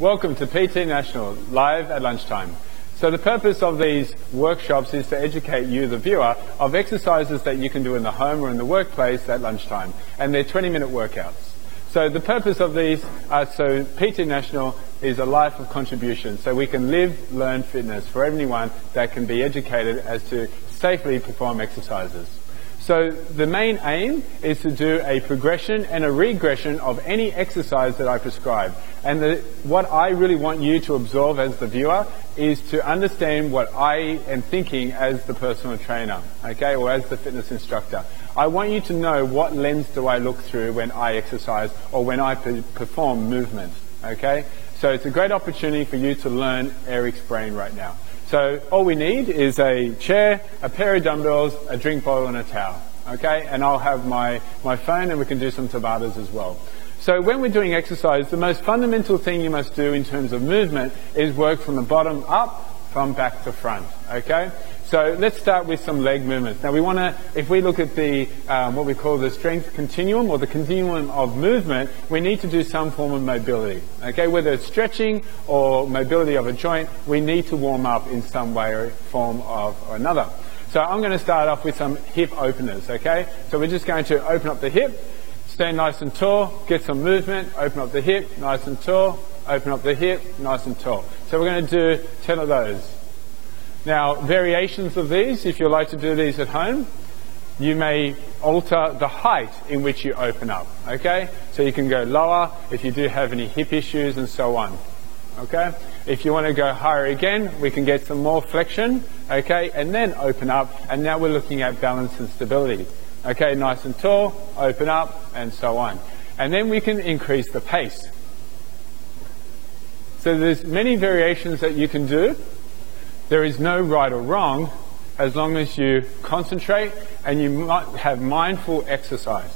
Welcome to PT National, live at lunchtime. So the purpose of these workshops is to educate you, the viewer, of exercises that you can do in the home or in the workplace at lunchtime. And they're 20-minute workouts. So the purpose of these are so PT National is a life of contribution. So we can live, learn fitness for anyone that can be educated as to safely perform exercises. So the main aim is to do a progression and a regression of any exercise that I prescribe. And what I really want you to absorb as the viewer is to understand what I am thinking as the personal trainer, okay, or as the fitness instructor. I want you to know what lens do I look through when I exercise or when I perform movement, okay? So it's a great opportunity for you to learn Eric's brain right now. So all we need is a chair, a pair of dumbbells, a drink bottle and a towel, okay? And I'll have my phone and we can do some Tabatas as well. So when we're doing exercise, the most fundamental thing you must do in terms of movement is work from the bottom up, from back to front, okay? So let's start with some leg movements. Now we want to, if we look at the, what we call the strength continuum or the continuum of movement, we need to do some form of mobility, okay? Whether it's stretching or mobility of a joint, we need to warm up in some way or form or another. So I'm going to start off with some hip openers, okay? So we're just going to open up the hip, stand nice and tall, get some movement, open up the hip, nice and tall, open up the hip, nice and tall. So we're going to do 10 of those. Now, variations of these, if you like to do these at home, you may alter the height in which you open up, okay? So you can go lower if you do have any hip issues and so on, okay? If you want to go higher again, we can get some more flexion, okay? And then open up, and now we're looking at balance and stability. Okay, nice and tall, open up, and so on. And then we can increase the pace. So there's many variations that you can do. There is no right or wrong as long as you concentrate and you might have mindful exercise.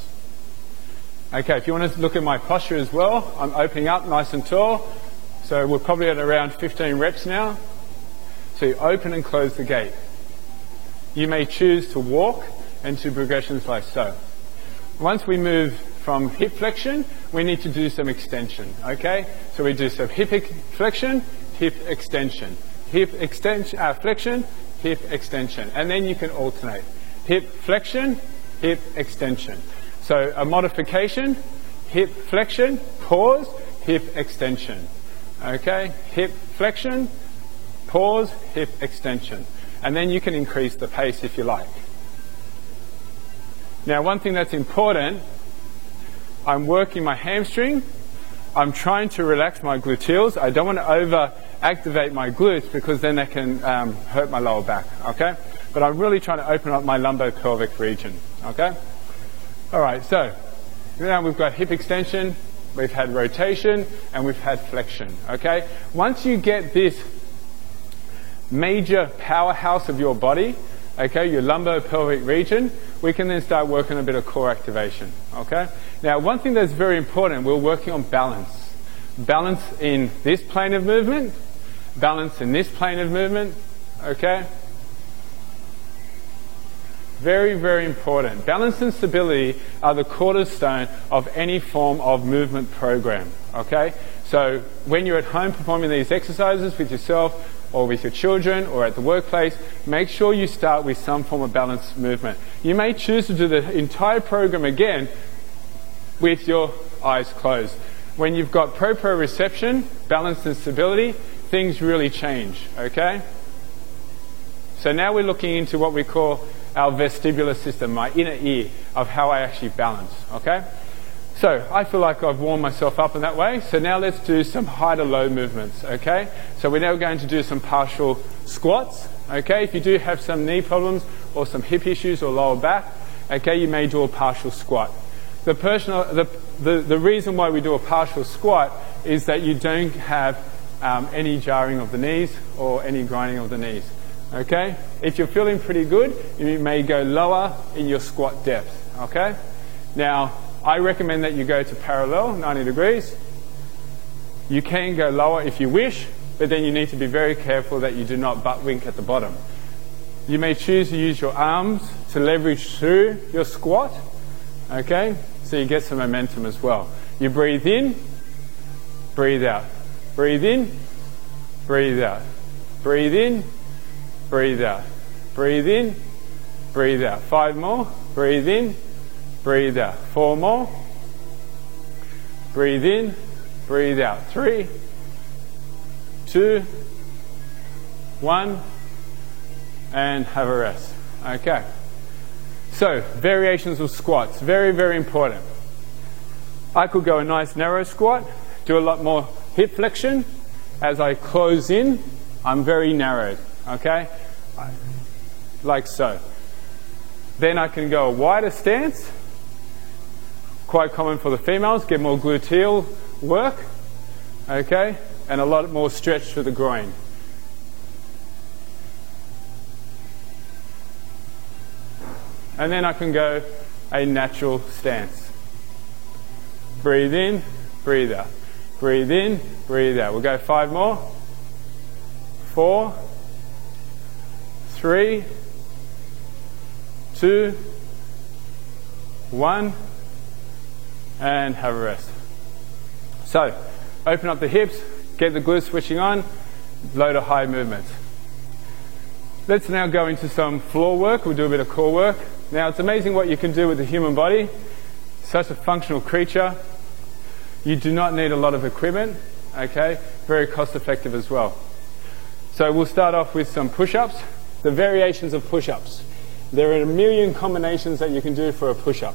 Okay, if you want to look at my posture as well, I'm opening up nice and tall. So we're probably at around 15 reps now. So you open and close the gate. You may choose to walk and to progressions like so. Once we move from hip flexion, we need to do some extension, okay? So we do some hip flexion, hip extension. Hip extension, flexion, hip extension. And then you can alternate. Hip flexion, hip extension. So a modification, hip flexion, pause, hip extension. Okay? Hip flexion, pause, hip extension. And then you can increase the pace if you like. Now, one thing that's important, I'm working my hamstring. I'm trying to relax my gluteals. I don't want to over-activate my glutes because then that can hurt my lower back, okay? But I'm really trying to open up my lumbo-pelvic region, okay? All right, so now we've got hip extension, we've had rotation, and we've had flexion, okay? Once you get this major powerhouse of your body, okay, your lumbo-pelvic region, we can then start working a bit of core activation, okay? Now, one thing that's very important, we're working on balance. Balance in this plane of movement, balance in this plane of movement, okay? Very, very important. Balance and stability are the cornerstone of any form of movement program, okay? So when you're at home performing these exercises with yourself, or with your children, or at the workplace, make sure you start with some form of balanced movement. You may choose to do the entire program again with your eyes closed. When you've got proprioception, balance and stability, things really change, okay? So now we're looking into what we call our vestibular system, my inner ear, of how I actually balance, okay? So I feel like I've warmed myself up in that way. So now let's do some high to low movements, okay? So we're now going to do some partial squats, okay? If you do have some knee problems or some hip issues or lower back, okay, you may do a partial squat. The reason why we do a partial squat is that you don't have any jarring of the knees or any grinding of the knees, okay? If you're feeling pretty good, you may go lower in your squat depth, okay? Now, I recommend that you go to parallel, 90 degrees. You can go lower if you wish, but then you need to be very careful that you do not butt wink at the bottom. You may choose to use your arms to leverage through your squat, okay? So you get some momentum as well. You breathe in, breathe out. breathe in, breathe out. Breathe in, breathe out. Breathe in, breathe out. 5 more. Breathe in, breathe out. 4 more. Breathe in, breathe out. 3, 2, 1, and have a rest. Okay. So, variations of squats. Very, very important. I could go a nice narrow squat, do a lot more hip flexion. As I close in, I'm very narrowed, okay? Like so. Then I can go a wider stance, quite common for the females, get more gluteal work, okay? And a lot more stretch to the groin. And then I can go a natural stance. Breathe in, breathe out. Breathe in, breathe out. We'll go 5 more. 4, 3, 2, 1, and have a rest. So, open up the hips, get the glutes switching on, low to high movements. Let's now go into some floor work. We'll do a bit of core work. Now, it's amazing what you can do with the human body. Such a functional creature. You do not need a lot of equipment, okay? Very cost effective as well. So we'll start off with some push-ups. The variations of push-ups. There are a million combinations that you can do for a push-up.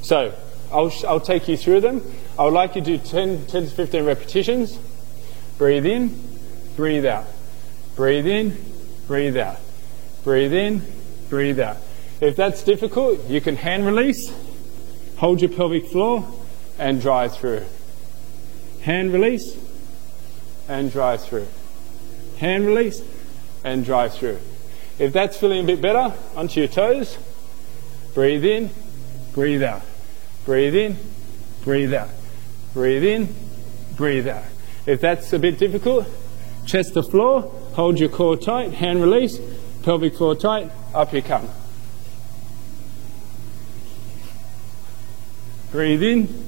So I'll take you through them. I would like you to do 10 to 15 repetitions. Breathe in, breathe out. Breathe in, breathe out. Breathe in, breathe out. If that's difficult, you can hand release, hold your pelvic floor, and drive through. Hand release, and drive through. Hand release, and drive through. If that's feeling a bit better, onto your toes. Breathe in, breathe out. Breathe in, breathe out. Breathe in, breathe out. If that's a bit difficult, chest to floor, hold your core tight, hand release, pelvic floor tight, up you come. Breathe in,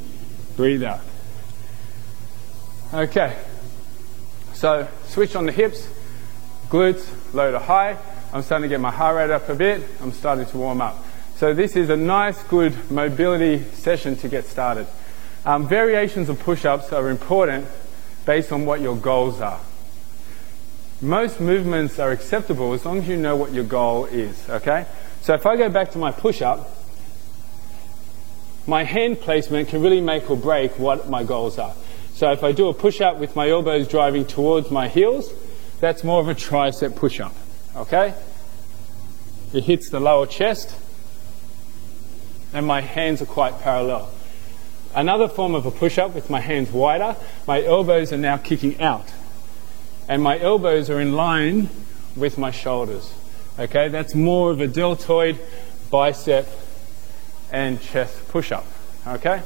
breathe out. Okay, so switch on the hips, glutes, low to high. I'm starting to get my heart rate up a bit. I'm starting to warm up. So this is a nice, good mobility session to get started. Variations of push-ups are important based on what your goals are. Most movements are acceptable as long as you know what your goal is, okay? So if I go back to my push-up, my hand placement can really make or break what my goals are. So if I do a push-up with my elbows driving towards my heels, that's more of a tricep push-up, okay? It hits the lower chest, and my hands are quite parallel. Another form of a push-up with my hands wider, my elbows are now kicking out, and my elbows are in line with my shoulders, okay? That's more of a deltoid, bicep, and chest push-up, okay?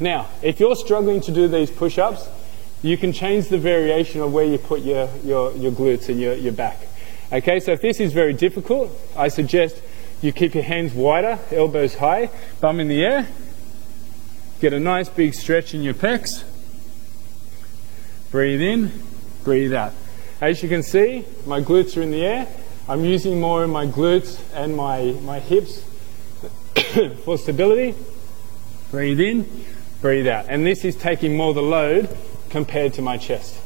Now, if you're struggling to do these push-ups, you can change the variation of where you put your glutes and your back. Okay, so if this is very difficult, I suggest you keep your hands wider, elbows high, bum in the air, get a nice big stretch in your pecs, breathe in, breathe out. As you can see, my glutes are in the air. I'm using more of my glutes and my hips for stability. Breathe in, breathe out. And this is taking more of the load compared to my chest.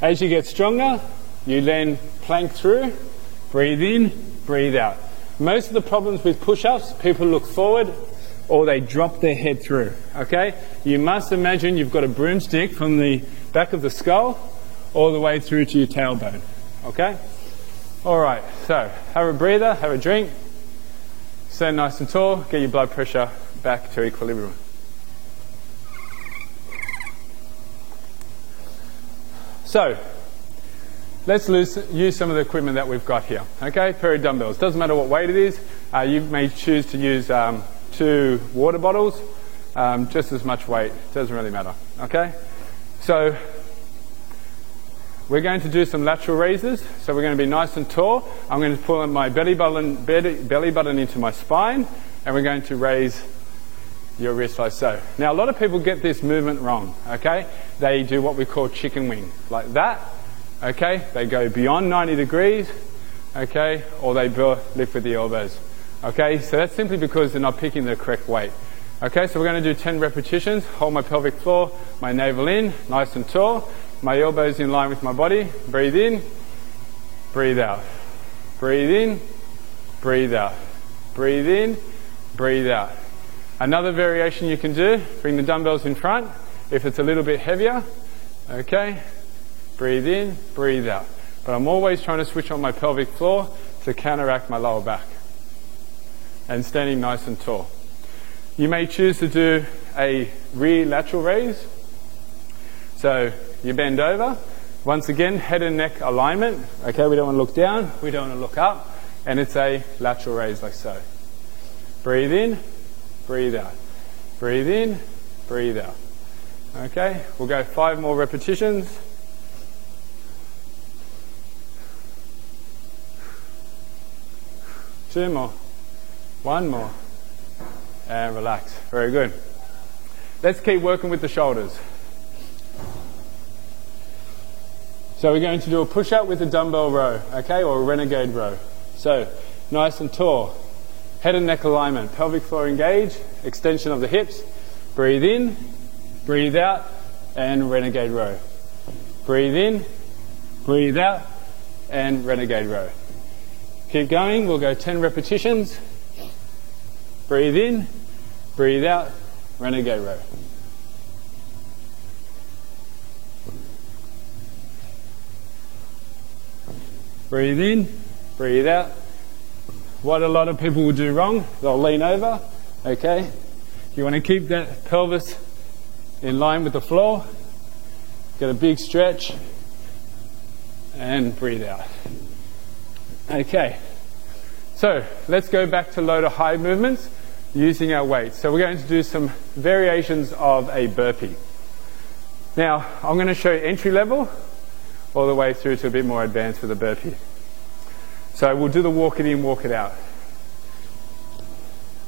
As you get stronger, you then plank through, breathe in, breathe out. Most of the problems with push-ups, people look forward or they drop their head through, okay? You must imagine you've got a broomstick from the back of the skull all the way through to your tailbone, okay? All right, so have a breather, have a drink, stand nice and tall, get your blood pressure back to equilibrium. So, let's use some of the equipment that we've got here. Okay, pair of dumbbells. Doesn't matter what weight it is. You may choose to use 2 water bottles, just as much weight. Doesn't really matter. Okay, so we're going to do some lateral raises. So we're going to be nice and tall. I'm going to pull my belly button into my spine, and we're going to raise your wrist like so. Now, a lot of people get this movement wrong, okay? They do what we call chicken wing, like that, okay? They go beyond 90 degrees, okay? Or they lift with the elbows, okay? So that's simply because they're not picking the correct weight. Okay, so we're going to do 10 repetitions. Hold my pelvic floor, my navel in, nice and tall. My elbows in line with my body. Breathe in, breathe out. Breathe in, breathe out. Breathe in, breathe out. Another variation you can do, bring the dumbbells in front. If it's a little bit heavier, okay, breathe in, breathe out. But I'm always trying to switch on my pelvic floor to counteract my lower back. And standing nice and tall. You may choose to do a rear lateral raise. So you bend over. Once again, head and neck alignment. Okay, we don't want to look down, we don't want to look up. And it's a lateral raise like so. Breathe in, breathe out. Breathe in, breathe out. Okay, we'll go 5 more repetitions. Two more. One more. And relax. Very good. Let's keep working with the shoulders. So we're going to do a push-up with a dumbbell row, okay, or a renegade row. So, nice and tall. Head and neck alignment. Pelvic floor engage. Extension of the hips. Breathe in, breathe out, and renegade row. Breathe in, breathe out, and renegade row. Keep going. We'll go 10 repetitions. Breathe in, breathe out, renegade row. Breathe in, breathe out. What a lot of people will do wrong, they'll lean over, okay? You want to keep that pelvis in line with the floor. Get a big stretch and breathe out. Okay, so let's go back to low to high movements using our weights. So we're going to do some variations of a burpee. Now, I'm going to show you entry level all the way through to a bit more advanced with a burpee. So we'll do the walk it in, walk it out.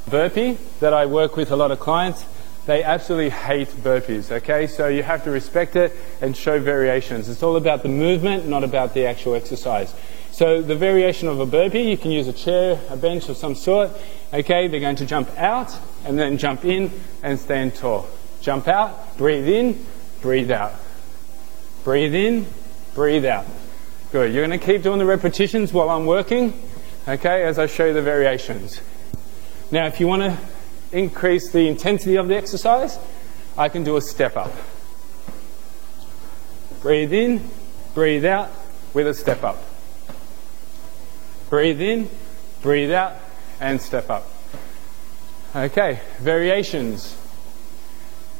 Burpee that I work with a lot of clients, they absolutely hate burpees, okay? So you have to respect it and show variations. It's all about the movement, not about the actual exercise. So the variation of a burpee, you can use a chair, a bench of some sort. Okay, they're going to jump out and then jump in and stand tall. Jump out, breathe in, breathe out. Breathe in, breathe out. Good. You're going to keep doing the repetitions while I'm working, okay, as I show you the variations. Now, if you want to increase the intensity of the exercise, I can do a step up. Breathe in, breathe out with a step up. Breathe in, breathe out, and step up. Okay, variations.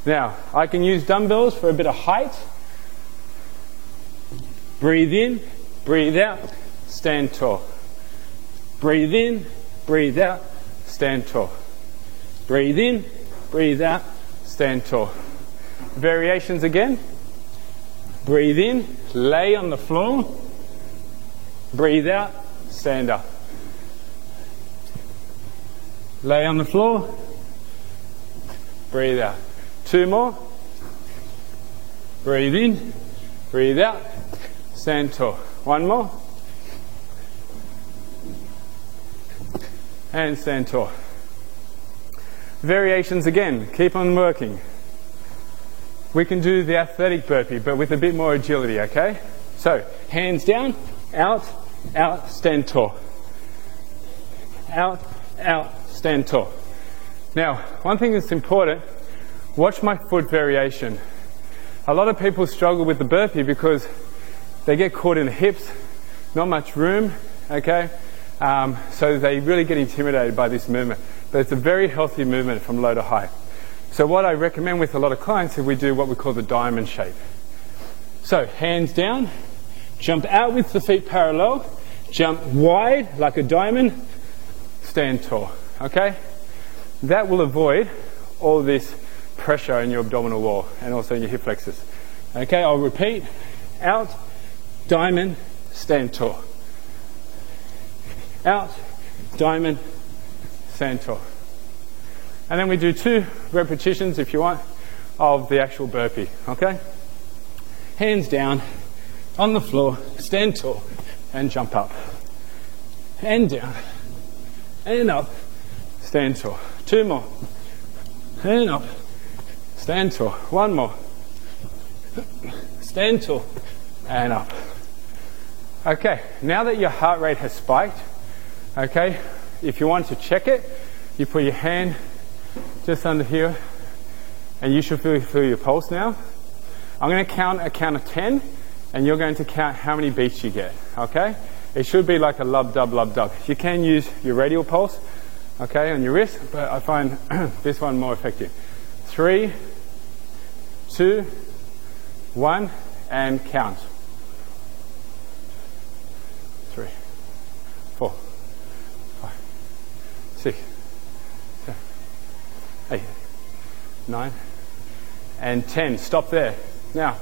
Now, I can use dumbbells for a bit of height. Breathe in, breathe out, stand tall. Breathe in, breathe out, stand tall. Breathe in, breathe out, stand tall. Variations again. Breathe in, lay on the floor. Breathe out, stand up. Lay on the floor. Breathe out. 2 more. Breathe in, breathe out, stand tall. 1 more. And stand tall. Variations again. Keep on working. We can do the athletic burpee, but with a bit more agility, okay? So, hands down, out, out, stand tall. Out, out, stand tall. Now, one thing that's important, watch my foot variation. A lot of people struggle with the burpee because they get caught in the hips, not much room, okay? So they really get intimidated by this movement. But it's a very healthy movement from low to high. So what I recommend with a lot of clients is we do what we call the diamond shape. So hands down, jump out with the feet parallel, jump wide like a diamond, stand tall, okay? That will avoid all this pressure in your abdominal wall and also in your hip flexors. Okay, I'll repeat, out, diamond, stand tall. Out, diamond, stand tall. And then we do 2 repetitions, if you want, of the actual burpee, okay? Hands down, on the floor, stand tall, and jump up. And down, and up, stand tall. 2 more. And up, stand tall. 1 more. Stand tall, and up. Okay, now that your heart rate has spiked, okay, if you want to check it, you put your hand just under here, and you should feel your pulse now. I'm going to count a count of 10, and you're going to count how many beats you get, okay? It should be like a lub-dub, lub-dub. You can use your radial pulse, okay, on your wrist, but I find this one more effective. 3, 2, 1, and count. 3, 4, 5, 6, 7, 8, 9, and 10. Stop there. Now,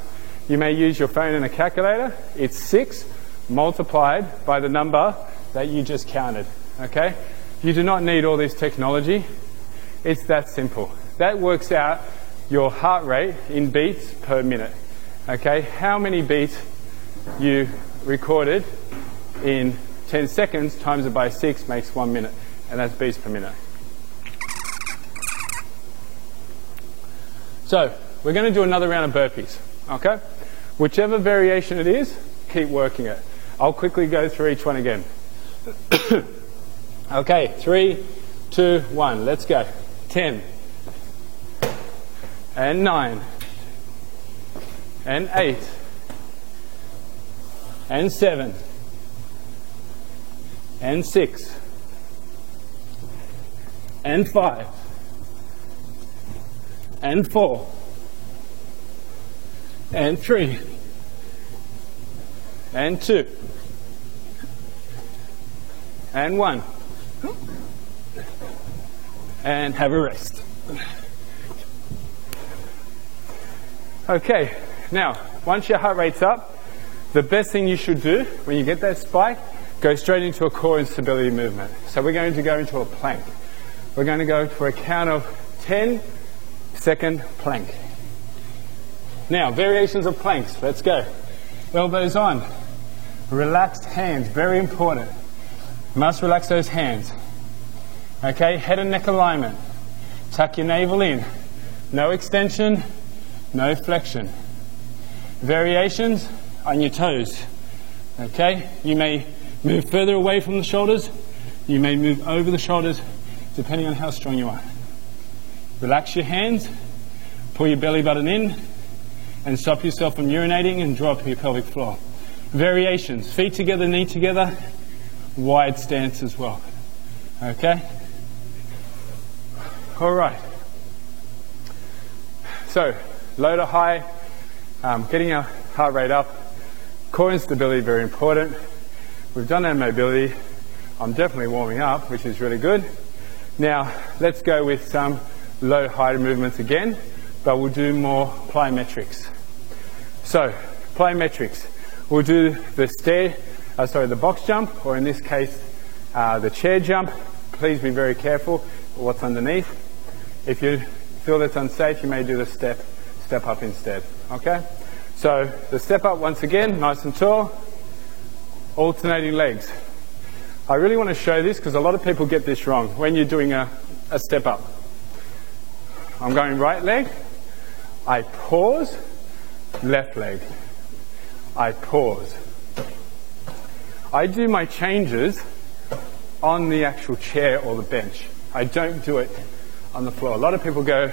you may use your phone and a calculator. It's 6 multiplied by the number that you just counted, okay? You do not need all this technology. It's that simple. That works out your heart rate in beats per minute, okay? How many beats you recorded in 10 seconds times it by 6 makes 1 minute, and that's beats per minute. So, we're going to do another round of burpees, okay? Whichever variation it is, keep working it. I'll quickly go through each one again. Okay, 3, 2, 1, let's go. 10, and 9, and 8, and 7, and 6, and 5, and 4, and 3, and 2, and 1, and have a rest. Okay, now, once your heart rate's up, the best thing you should do when you get that spike, go straight into a core and stability movement. So we're going to go into a plank. We're going to go for a count of 10-second plank. Now, variations of planks. Let's go. Elbows on. Relaxed hands, very important. Must relax those hands. Okay, head and neck alignment. Tuck your navel in. No extension, no flexion. Variations on your toes. Okay, you may move further away from the shoulders. You may move over the shoulders, depending on how strong you are. Relax your hands. Pull your belly button in. And stop yourself from urinating and drop your pelvic floor. Variations, feet together, knee together, wide stance as well. Okay? All right. So, low to high, getting our heart rate up. Core and stability, very important. We've done our mobility. I'm definitely warming up, which is really good. Now, let's go with some low height movements again, but we'll do more plyometrics. So, plyometrics. We'll do the box jump, or in this case, the chair jump. Please be very careful what's underneath. If you feel that's unsafe, you may do the step up instead, okay? So, the step up once again, nice and tall, alternating legs. I really want to show this because a lot of people get this wrong when you're doing a step up. I'm going right leg, I pause, left leg, I pause. I do my changes on the actual chair or the bench. I don't do it on the floor. A lot of people go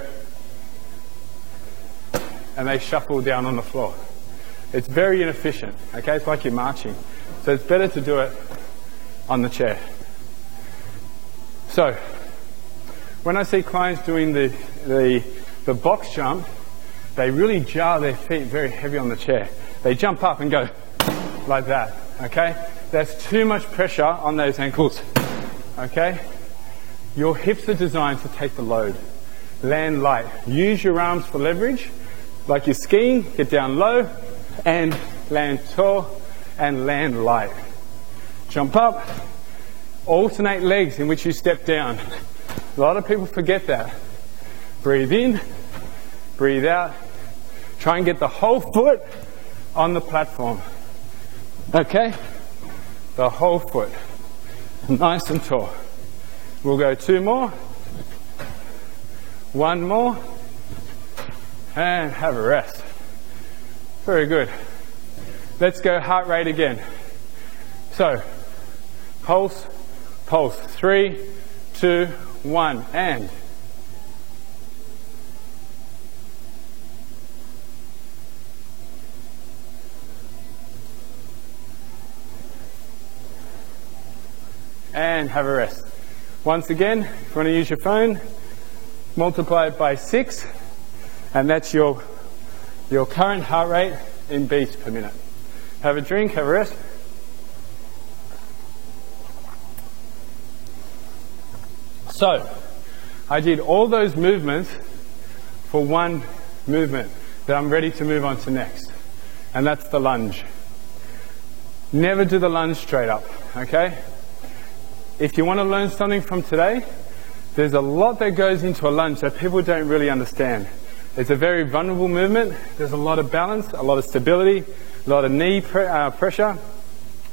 and they shuffle down on the floor. It's very inefficient, okay? It's like you're marching. So it's better to do it on the chair. So, when I see clients doing the box jump, they really jar their feet very heavy on the chair. They jump up and go like that, okay? That's too much pressure on those ankles, okay? Your hips are designed to take the load. Land light. Use your arms for leverage. Like you're skiing, get down low and land tall and land light. Jump up, alternate legs in which you step down. A lot of people forget that. Breathe in, breathe out. Try and get the whole foot on the platform. Okay? The whole foot. Nice and tall. We'll go 2 more. 1 more. And have a rest. Very good. Let's go heart rate again. So, pulse, pulse. 3, 2, 1, and. And have a rest. Once again, if you want to use your phone, multiply it by 6, and that's your current heart rate in beats per minute. Have a drink, have a rest. So, I did all those movements for one movement that I'm ready to move on to next, and that's the lunge. Never do the lunge straight up, okay? If you want to learn something from today, there's a lot that goes into a lunge that people don't really understand. It's a very vulnerable movement. There's a lot of balance, a lot of stability, a lot of knee pressure,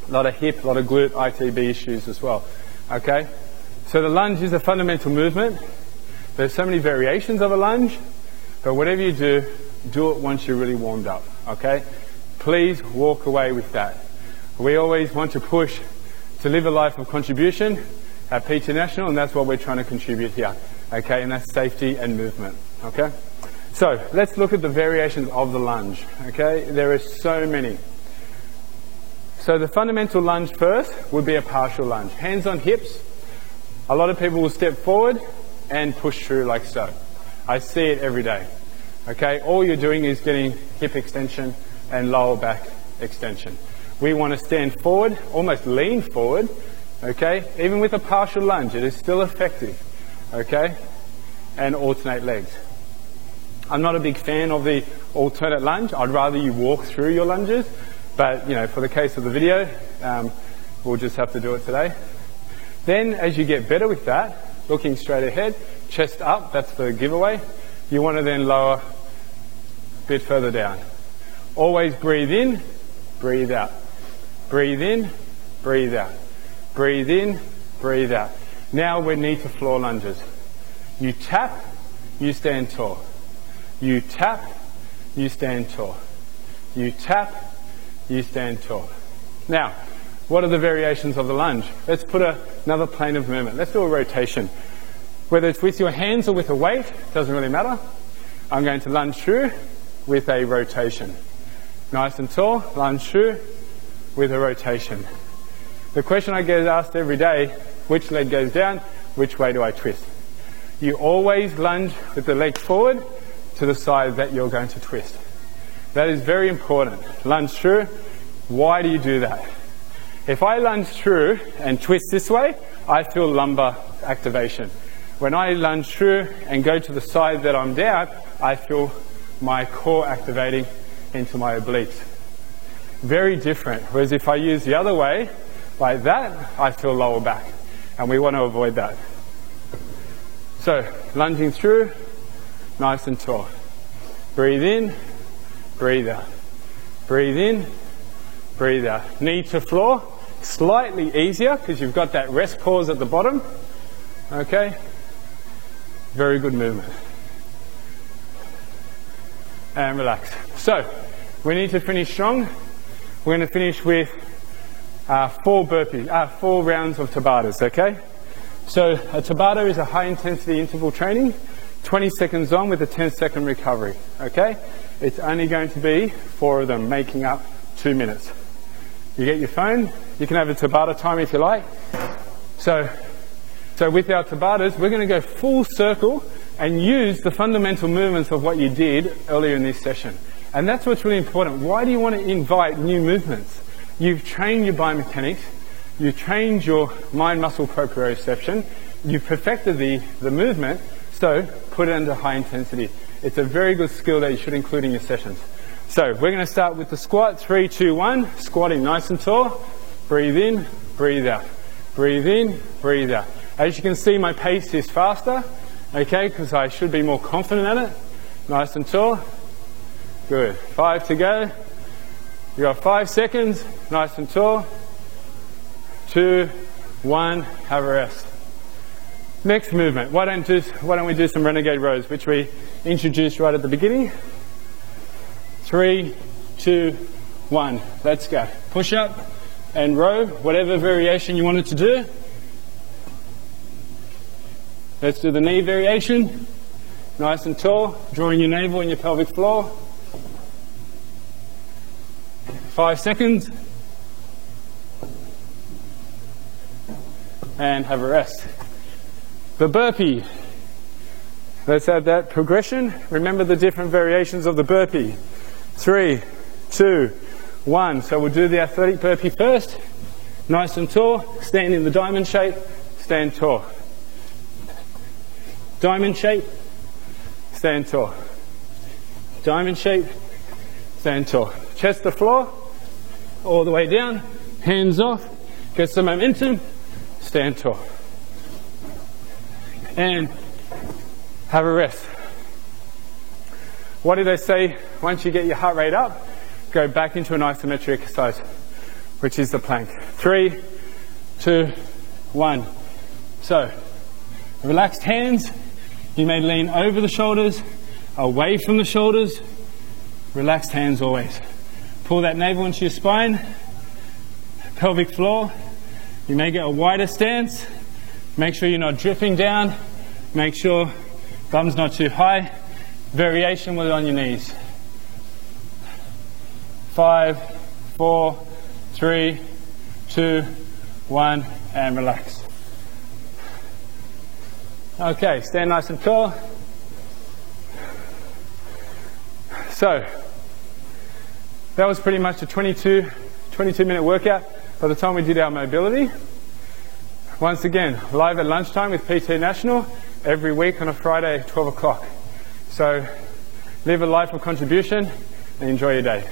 a lot of hip, a lot of glute, ITB issues as well. Okay? So the lunge is a fundamental movement. There's so many variations of a lunge, but whatever you do, do it once you're really warmed up. Okay? Please walk away with that. We always want to push to live a life of contribution at PT National, and that's what we're trying to contribute here, okay, and that's safety and movement, okay? So, let's look at the variations of the lunge, okay? There are so many. So the fundamental lunge first would be a partial lunge. Hands on hips. A lot of people will step forward and push through like so. I see it every day, okay? All you're doing is getting hip extension and lower back extension. We want to stand forward, almost lean forward, okay? Even with a partial lunge, it is still effective, okay? And alternate legs. I'm not a big fan of the alternate lunge. I'd rather you walk through your lunges, but, you know, for the case of the video, we'll just have to do it today. Then, as you get better with that, looking straight ahead, chest up, that's the giveaway. You want to then lower a bit further down. Always breathe in, breathe out. Breathe in, breathe out. Breathe in, breathe out. Now we need to floor lunges. You tap, you stand tall. You tap, you stand tall. You tap, you stand tall. Now, what are the variations of the lunge? Let's put another plane of movement. Let's do a rotation. Whether it's with your hands or with a weight, doesn't really matter. I'm going to lunge through with a rotation. Nice and tall, lunge through with a rotation. The question I get asked every day, which leg goes down, which way do I twist? You always lunge with the leg forward to the side that you're going to twist. That is very important. Lunge through. Why do you do that? If I lunge through and twist this way, I feel lumbar activation. When I lunge through and go to the side that I'm down, I feel my core activating into my obliques. Very different. Whereas if I use the other way, like that, I feel lower back. And we want to avoid that. So, lunging through, nice and tall. Breathe in, breathe out. Breathe in, breathe out. Knee to floor, slightly easier because you've got that rest pause at the bottom. Okay? Very good movement. And relax. So, we need to finish strong. We're going to finish with 4 rounds of Tabatas, okay? So a Tabata is a high intensity interval training, 20 seconds on with a 10-second recovery, okay? It's only going to be 4 of them, making up 2 minutes. You get your phone, you can have a Tabata time if you like. So with our Tabatas, we're going to go full circle and use the fundamental movements of what you did earlier in this session. And that's what's really important. Why do you want to invite new movements? You've trained your biomechanics, you've trained your mind-muscle proprioception, you've perfected the movement, so put it under high intensity. It's a very good skill that you should include in your sessions. So we're going to start with the squat, 3, 2, 1, squatting nice and tall. Breathe in, breathe out. Breathe in, breathe out. As you can see, my pace is faster Okay, because I should be more confident at it. Nice and tall. Good. 5 to go. You got 5 seconds. Nice and tall. 2, 1. Have a rest. Next movement. Why don't we do some renegade rows, which we introduced right at the beginning. 3, 2, 1. Let's go. Push up and row, whatever variation you wanted to do. Let's do the knee variation. Nice and tall, drawing your navel and your pelvic floor. 5 seconds. And have a rest. The burpee. Let's add that progression. Remember the different variations of the burpee. 3, 2, 1. So we'll do the athletic burpee first. Nice and tall. Stand in the diamond shape. Stand tall. Diamond shape. Stand tall. Diamond shape. Stand tall. Chest to floor. All the way down. Hands off. Get some momentum. Stand tall. And have a rest. What do they say? Once you get your heart rate up, go back into an isometric exercise, which is the plank. 3, 2, 1. So, relaxed hands. You may lean over the shoulders, away from the shoulders. Relaxed hands always. Pull that navel into your spine. Pelvic floor. You may get a wider stance. Make sure you're not dripping down. Make sure bum's not too high. Variation with it on your knees. 5, 4, 3, 2, 1, and relax. Okay, stand nice and tall. So, that was pretty much a 22-minute workout by the time we did our mobility. Once again, live at lunchtime with PT National every week on a Friday at 12 o'clock. So live a life of contribution and enjoy your day.